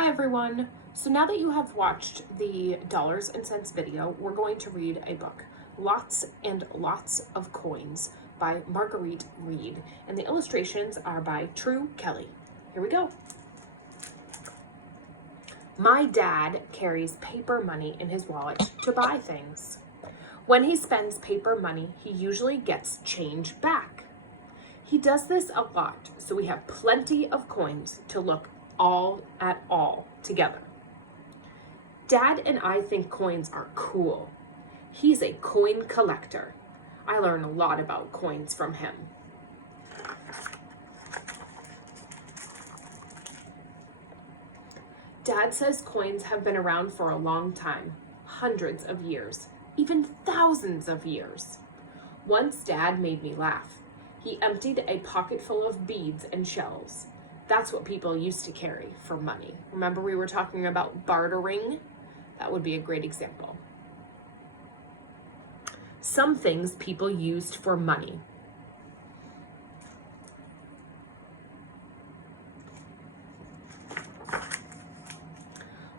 Hi everyone. So now that you have watched the dollars and cents video, we're going to read a book, Lots and Lots of Coins by Marguerite Reed, and the illustrations are by True Kelly. Here we go. My dad carries paper money in his wallet to buy things. When he spends paper money, he usually gets change back. He does this a lot, so we have plenty of coins to look all together. Dad and I think coins are cool. He's a coin collector. I learn a lot about coins from him. Dad says coins have been around for a long time, hundreds of years, even thousands of years. Once Dad made me laugh. He emptied a pocket full of beads and shells. That's what people used to carry for money. Remember we were talking about bartering? That would be a great example. Some things people used for money.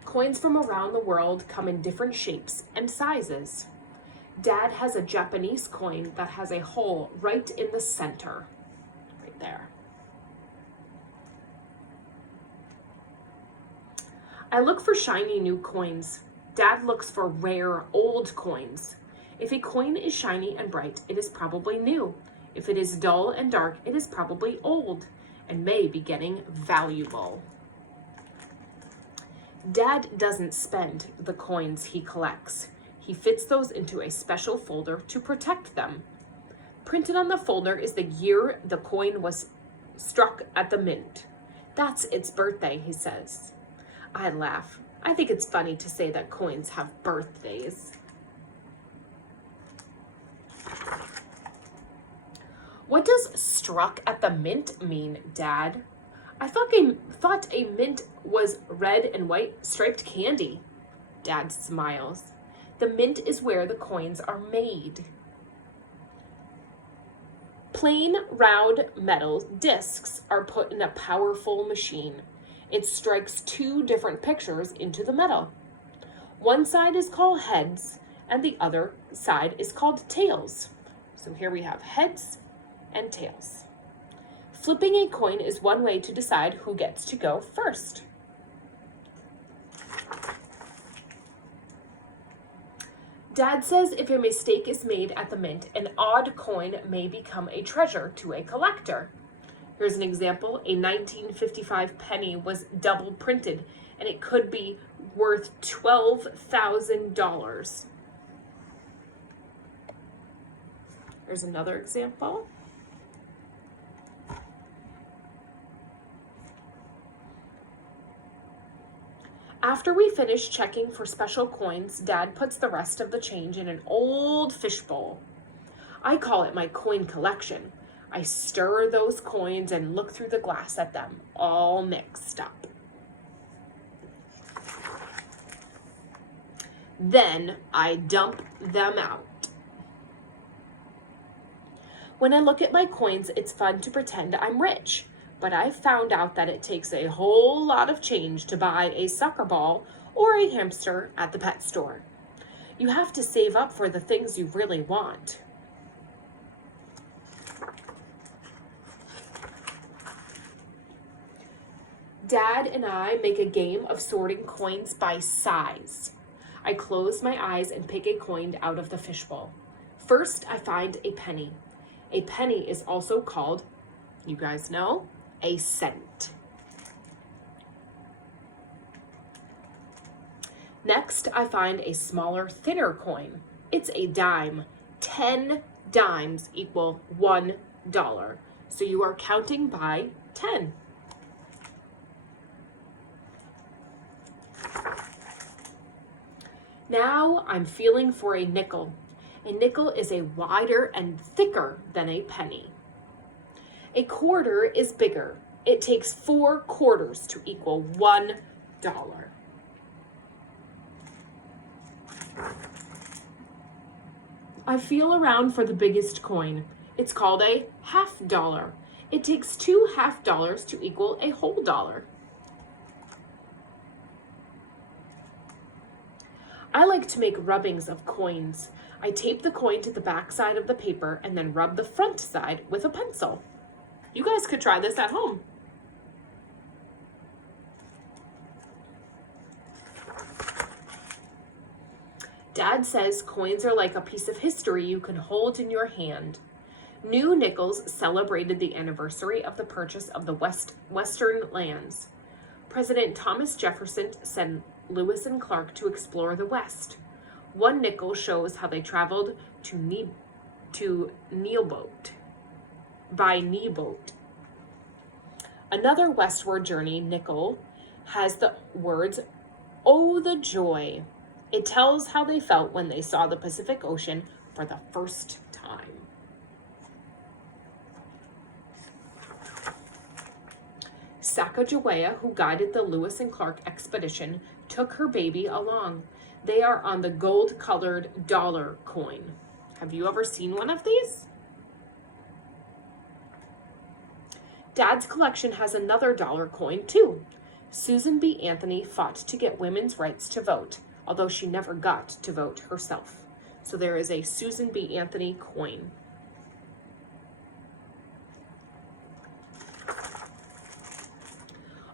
Coins from around the world come in different shapes and sizes. Dad has a Japanese coin that has a hole right in the center, right there. I look for shiny new coins. Dad looks for rare old coins. If a coin is shiny and bright, it is probably new. If it is dull and dark, it is probably old and may be getting valuable. Dad doesn't spend the coins he collects. He fits those into a special folder to protect them. Printed on the folder is the year the coin was struck at the mint. That's its birthday, he says. I laugh. I think it's funny to say that coins have birthdays. What does struck at the mint mean, Dad? I thought a mint was red and white striped candy. Dad smiles. The mint is where the coins are made. Plain round metal discs are put in a powerful machine. It strikes two different pictures into the metal. One side is called heads and the other side is called tails. So here we have heads and tails. Flipping a coin is one way to decide who gets to go first. Dad says if a mistake is made at the mint, an odd coin may become a treasure to a collector. Here's an example. A 1955 penny was double printed and it could be worth $12,000. Here's another example. After we finish checking for special coins, Dad puts the rest of the change in an old fishbowl. I call it my coin collection. I stir those coins and look through the glass at them, all mixed up. Then I dump them out. When I look at my coins, it's fun to pretend I'm rich. But I've found out that it takes a whole lot of change to buy a soccer ball or a hamster at the pet store. You have to save up for the things you really want. Dad and I make a game of sorting coins by size. I close my eyes and pick a coin out of the fishbowl. First, I find a penny. A penny is also called, you guys know, a cent. Next, I find a smaller, thinner coin. It's a dime. 10 dimes equal $1. So you are counting by 10. Now I'm feeling for a nickel. A nickel is a wider and thicker than a penny. A quarter is bigger. It takes 4 quarters to equal $1. I feel around for the biggest coin. It's called a $half. It takes 2 half dollars to equal a whole dollar. I like to make rubbings of coins. I tape the coin to the back side of the paper and then rub the front side with a pencil. You guys could try this at home. Dad says coins are like a piece of history you can hold in your hand. New nickels celebrated the anniversary of the purchase of the Western lands. President Thomas Jefferson sent Lewis and Clark to explore the West. One nickel shows how they traveled to Neilboat by Neilboat. Another westward journey nickel has the words, "Oh, the joy." It tells how they felt when they saw the Pacific Ocean for the first time. Sacagawea, who guided the Lewis and Clark expedition, took her baby along. They are on the gold-colored dollar coin. Have you ever seen one of these? Dad's collection has another dollar coin, too. Susan B. Anthony fought to get women's rights to vote, although she never got to vote herself. So there is a Susan B. Anthony coin.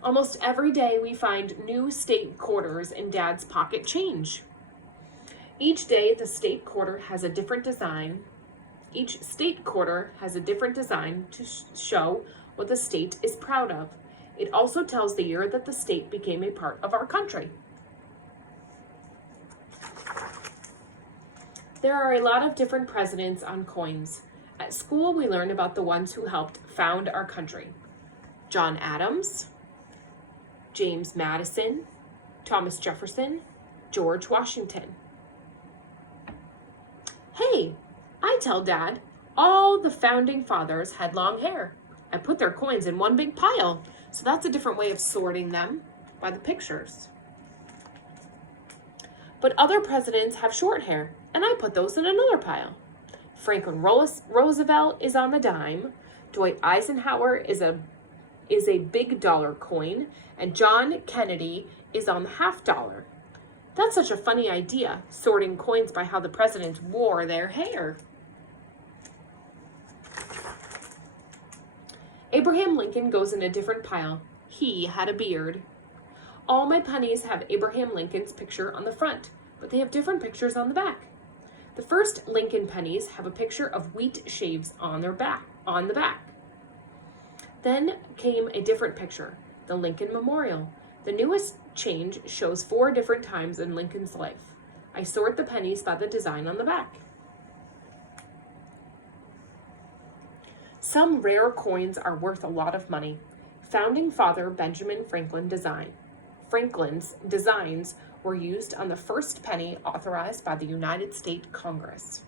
Almost every day we find new state quarters in Dad's pocket change. Each day the state quarter has a different design. Each state quarter has a different design to show what the state is proud of. It also tells the year that the state became a part of our country. There are a lot of different presidents on coins. At school, we learn about the ones who helped found our country. John Adams, James Madison, Thomas Jefferson, George Washington. Hey, I tell Dad, all the founding fathers had long hair. I put their coins in one big pile. So that's a different way of sorting them by the pictures. But other presidents have short hair, and I put those in another pile. Franklin Roosevelt is on the dime. Dwight Eisenhower is a big dollar coin, and John Kennedy is on the half dollar. That's such a funny idea, sorting coins by how the presidents wore their hair. Abraham Lincoln goes in a different pile. He had a beard. All my pennies have Abraham Lincoln's picture on the front, but they have different pictures on the back. The first Lincoln pennies have a picture of wheat sheaves on the back. Then came a different picture, the Lincoln Memorial. The newest change shows 4 different times in Lincoln's life. I sort the pennies by the design on the back. Some rare coins are worth a lot of money. Founding Father Benjamin Franklin's designs were used on the first penny authorized by the United States Congress.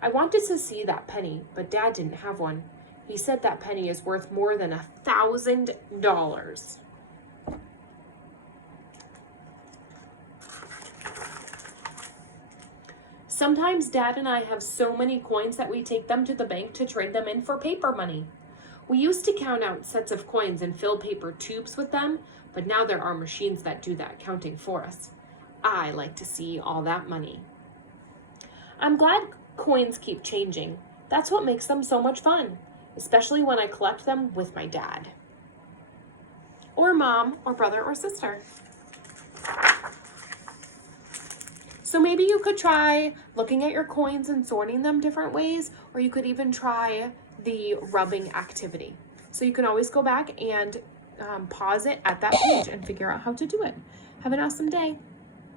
I wanted to see that penny, but Dad didn't have one. He said that penny is worth more than $1,000. Sometimes Dad and I have so many coins that we take them to the bank to trade them in for paper money. We used to count out sets of coins and fill paper tubes with them, but now there are machines that do that counting for us. I like to see all that money. I'm glad coins keep changing. That's what makes them so much fun, especially when I collect them with my dad, or mom, or brother, or sister. So maybe you could try looking at your coins and sorting them different ways, or you could even try the rubbing activity. So you can always go back and pause it at that page and figure out how to do it. Have an awesome day.